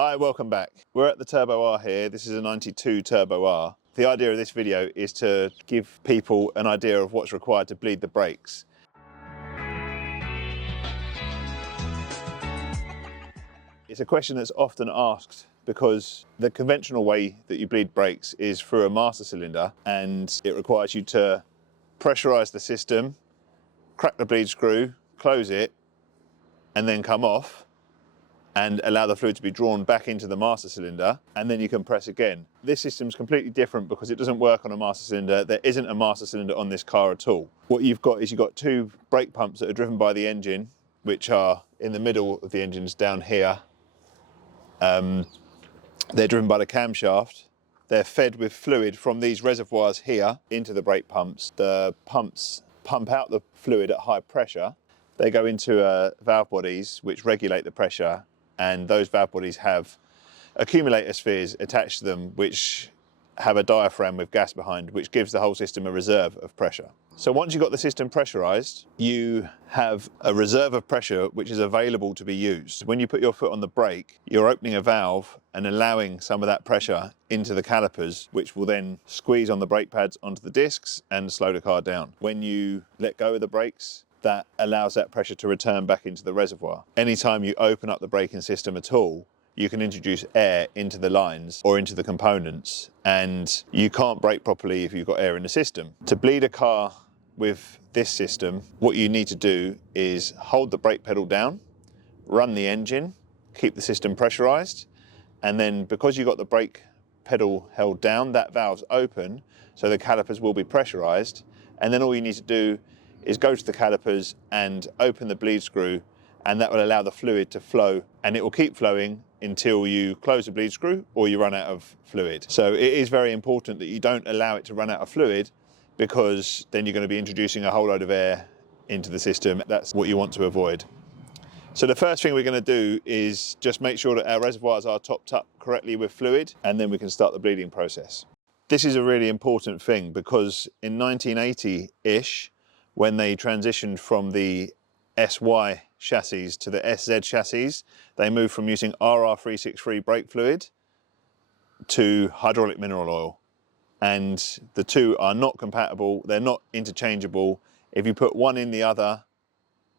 Hi, welcome back. We're at the Turbo R here. This is a 92 Turbo R. The idea of this video is to give people an idea of what's required to bleed the brakes. It's a question that's often asked because the conventional way that you bleed brakes is through a master cylinder, and it requires you to pressurize the system, crack the bleed screw, close it, and then come off and allow the fluid to be drawn back into the master cylinder, and then you can press again. This system's completely different because it doesn't work on a master cylinder. There isn't a master cylinder on this car at all. What you've got is you've got two brake pumps that are driven by the engine, which are in the middle of the engines down here. They're driven by the camshaft. They're fed with fluid from these reservoirs here into the brake pumps. The pumps pump out the fluid at high pressure. They go into valve bodies which regulate the pressure, and those valve bodies have accumulator spheres attached to them which have a diaphragm with gas behind, which gives the whole system a reserve of pressure. So once you've got the system pressurized, you have a reserve of pressure which is available to be used. When you put your foot on the brake, you're opening a valve and allowing some of that pressure into the calipers, which will then squeeze on the brake pads onto the discs and slow the car down. When you let go of the brakes, that allows that pressure to return back into the reservoir. Anytime you open up the braking system at all, you can introduce air into the lines or into the components, and you can't brake properly if you've got air in the system. To bleed a car with this system, what you need to do is hold the brake pedal down, run the engine, keep the system pressurized, and then because you've got the brake pedal held down, that valve's open, so the calipers will be pressurized, and then all you need to do is go to the calipers and open the bleed screw, and that will allow the fluid to flow, and it will keep flowing until you close the bleed screw or you run out of fluid. So it is very important that you don't allow it to run out of fluid, because then you're going to be introducing a whole load of air into the system. That's what you want to avoid. So the first thing we're going to do is just make sure that our reservoirs are topped up correctly with fluid, and then we can start the bleeding process. This is a really important thing because in 1980-ish, when they transitioned from the SY chassis to the SZ chassis, they moved from using RR363 brake fluid to hydraulic mineral oil. And the two are not compatible, they're not interchangeable. If you put one in the other,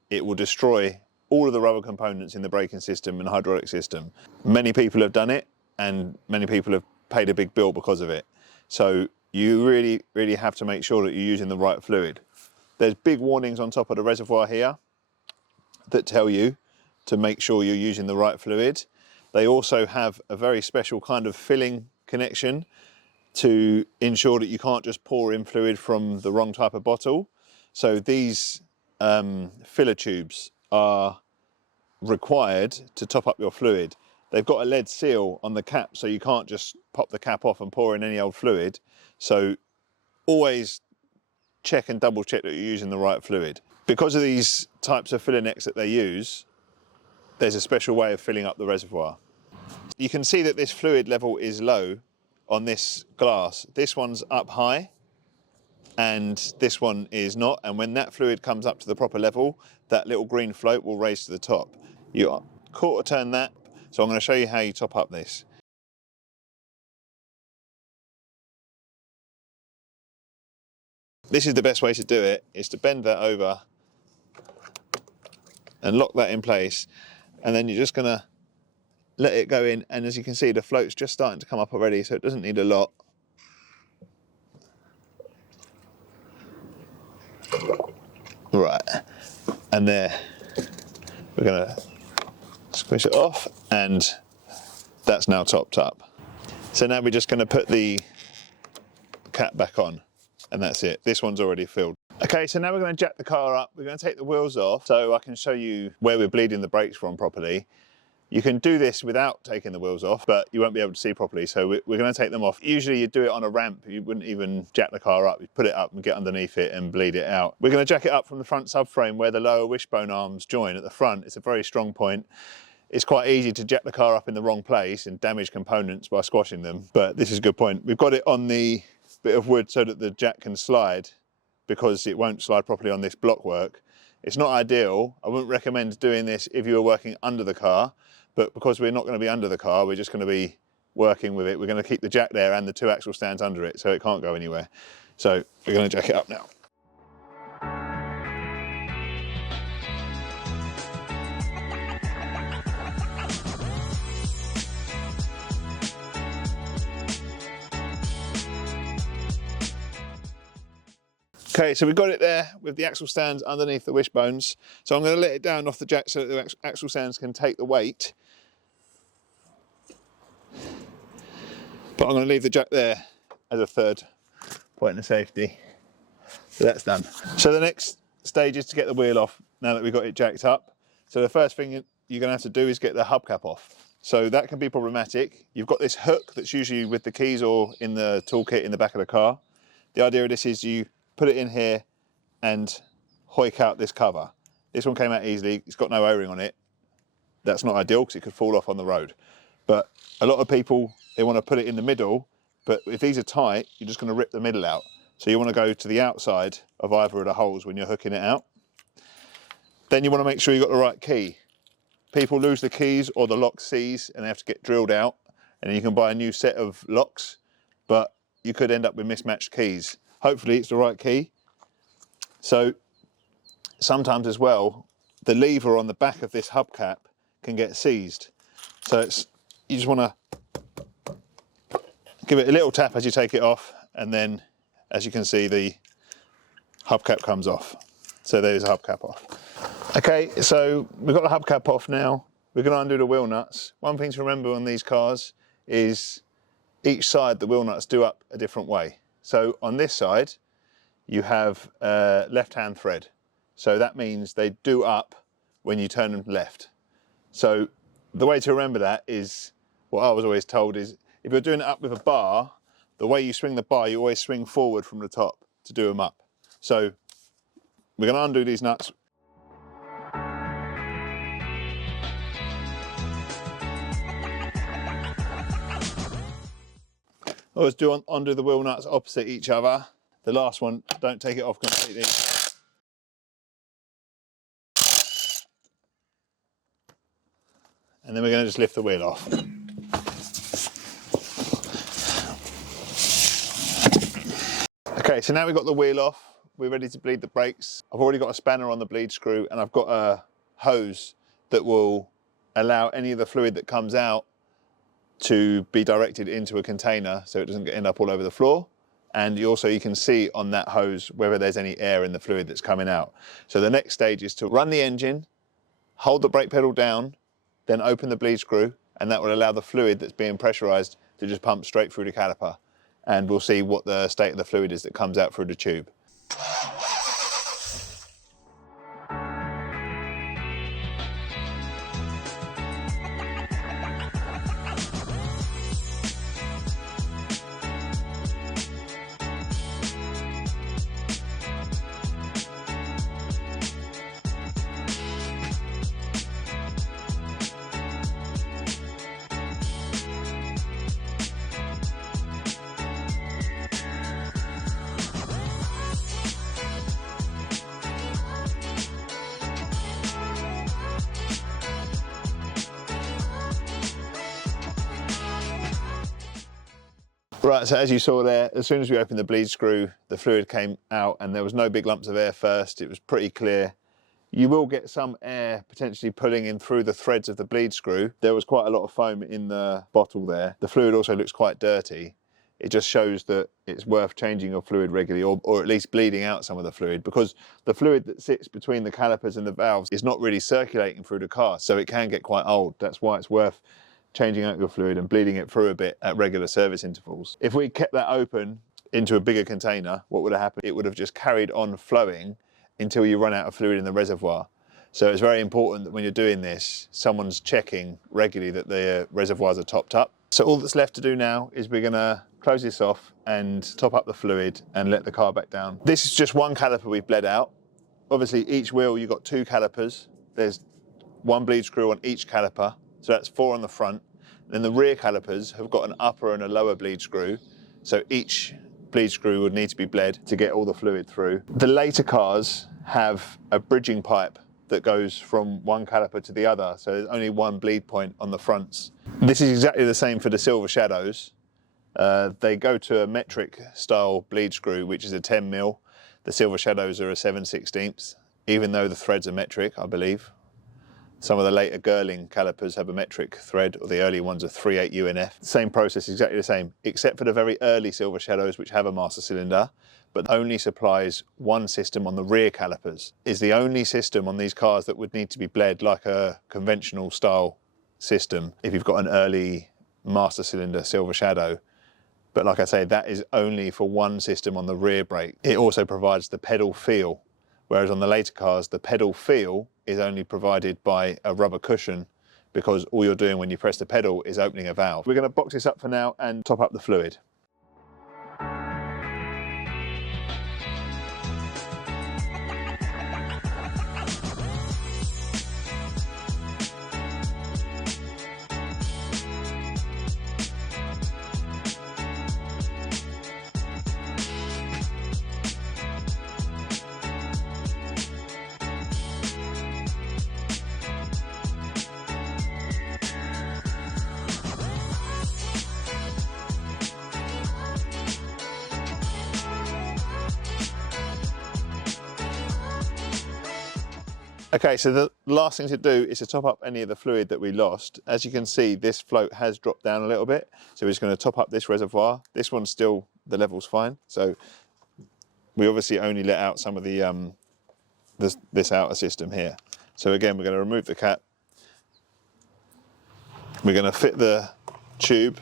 it will destroy all of the rubber components in the braking system and hydraulic system. Many people have done it, and many people have paid a big bill because of it. So you really have to make sure that you're using the right fluid. There's big warnings on top of the reservoir here that tell you to make sure you're using the right fluid. They also have a very special kind of filling connection to ensure that you can't just pour in fluid from the wrong type of bottle. So these filler tubes are required to top up your fluid. They've got a lead seal on the cap, so you can't just pop the cap off and pour in any old fluid. So always check and double check that you're using the right fluid. Because of these types of filler necks that they use, there's a special way of filling up the reservoir. You can see that this fluid level is low on this glass. This one's up high and this one is not, and when that fluid comes up to the proper level, that little green float will raise to the top. You quarter turn that, so I'm going to show you how you top up this. This is the best way to do it, is to bend that over and lock that in place, and then you're just going to let it go in, and as you can see, the float's just starting to come up already, so it doesn't need a lot. Right, and there, we're going to squish it off, and that's now topped up. So now we're just going to put the cap back on, and that's it. This one's already filled. Okay, so now we're going to jack the car up. We're going to take the wheels off so I can show you where we're bleeding the brakes from properly. You can do this without taking the wheels off, but you won't be able to see properly, so we're going to take them off. Usually you'd do it on a ramp. You wouldn't even jack the car up. You'd put it up and get underneath it and bleed it out. We're going to jack it up from the front subframe where the lower wishbone arms join at the front. It's a very strong point. It's quite easy to jack the car up in the wrong place and damage components by squashing them, but this is a good point. We've got it on the bit of wood so that the jack can slide, because it won't slide properly on this block work. It's not ideal. I wouldn't recommend doing this if you were working under the car, but because we're not going to be under the car, we're just going to be working with it. We're going to keep the jack there and the 2 axle stands under it, so it can't go anywhere. So we're going to jack it up now. Okay, so we've got it there with the axle stands underneath the wishbones. So I'm going to let it down off the jack so that the axle stands can take the weight. But I'm going to leave the jack there as a 3rd point of safety. So that's done. So the next stage is to get the wheel off now that we've got it jacked up. So the first thing you're going to have to do is get the hubcap off. So that can be problematic. You've got this hook that's usually with the keys or in the toolkit in the back of the car. The idea of this is you put it in here and hoik out this cover. This one came out easily. It's got no O-ring on it. That's not ideal because it could fall off on the road. But a lot of people, they want to put it in the middle, but if these are tight, you're just going to rip the middle out. So you want to go to the outside of either of the holes when you're hooking it out. Then you want to make sure you've got the right key. People lose the keys or the lock seize and they have to get drilled out, and then you can buy a new set of locks, but you could end up with mismatched keys. Hopefully it's the right key. So sometimes as well, the lever on the back of this hubcap can get seized. So you just want to give it a little tap as you take it off, and then as you can see the hubcap comes off. So there's a hubcap off. Okay, so we've got the hubcap off now. We're going to undo the wheel nuts. One thing to remember on these cars is each side the wheel nuts do up a different way. So on this side, you have a left-hand thread. So that means they do up when you turn them left. So the way to remember that is, what I was always told is, if you're doing it up with a bar, the way you swing the bar, you always swing forward from the top to do them up. So we're going to undo these nuts. Always do undo the wheel nuts opposite each other. The last one, don't take it off completely. And then we're going to just lift the wheel off. Okay, so now we've got the wheel off, we're ready to bleed the brakes. I've already got a spanner on the bleed screw, and I've got a hose that will allow any of the fluid that comes out to be directed into a container so it doesn't end up all over the floor. And you can see on that hose whether there's any air in the fluid that's coming out. So the next stage is to run the engine, hold the brake pedal down, then open the bleed screw, and that will allow the fluid that's being pressurized to just pump straight through the caliper. And we'll see what the state of the fluid is that comes out through the tube. Right, so as you saw there, as soon as we opened the bleed screw, the fluid came out and there was no big lumps of air first. It was pretty clear. You will get some air potentially pulling in through the threads of the bleed screw. There was quite a lot of foam in the bottle there. The fluid also looks quite dirty. It just shows that it's worth changing your fluid regularly, or at least bleeding out some of the fluid, because the fluid that sits between the calipers and the valves is not really circulating through the car, so it can get quite old. That's why it's worth changing out your fluid and bleeding it through a bit at regular service intervals. If we kept that open into a bigger container, what would have happened? It would have just carried on flowing until you run out of fluid in the reservoir. So it's very important that when you're doing this, someone's checking regularly that the reservoirs are topped up. So all that's left to do now is we're gonna close this off and top up the fluid and let the car back down. This is just one caliper we've bled out. Obviously each wheel, you've got 2 calipers. There's 1 bleed screw on each caliper. So that's 4 on the front. Then the rear calipers have got an upper and a lower bleed screw. So each bleed screw would need to be bled to get all the fluid through. The later cars have a bridging pipe that goes from one caliper to the other, so there's only one bleed point on the fronts. This is exactly the same for the silver shadows. They go to a metric style bleed screw, which is a 10mm. The silver shadows are a 7/16, even though the threads are metric, I believe. Some of the later Girling calipers have a metric thread, or the early ones are 3/8 UNF. Same process, exactly the same, except for the very early silver shadows, which have a master cylinder, but only supplies one system on the rear calipers. Is the only system on these cars that would need to be bled like a conventional style system if you've got an early master cylinder silver shadow. But like I say, that is only for one system on the rear brake. It also provides the pedal feel, whereas on the later cars, the pedal feel is only provided by a rubber cushion, because all you're doing when you press the pedal is opening a valve. We're going to box this up for now and top up the fluid. Okay, so the last thing to do is to top up any of the fluid that we lost. As you can see, this float has dropped down a little bit, so we're just going to top up this reservoir. This one's still, the level's fine, so we obviously only let out some of the this outer system here. So again, we're going to remove the cap. We're going to fit the tube.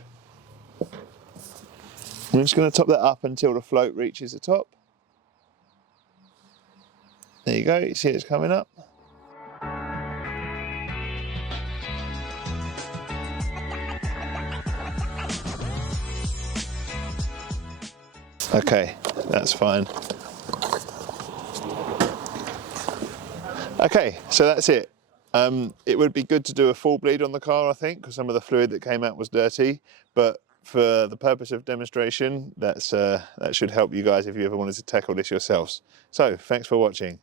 I'm just going to top that up until the float reaches the top. There you go, you see it's coming up. Okay, that's fine. Okay, so that's it. It would be good to do a full bleed on the car, I think, because some of the fluid that came out was dirty, but for the purpose of demonstration, that should help you guys if you ever wanted to tackle this yourselves. So, thanks for watching.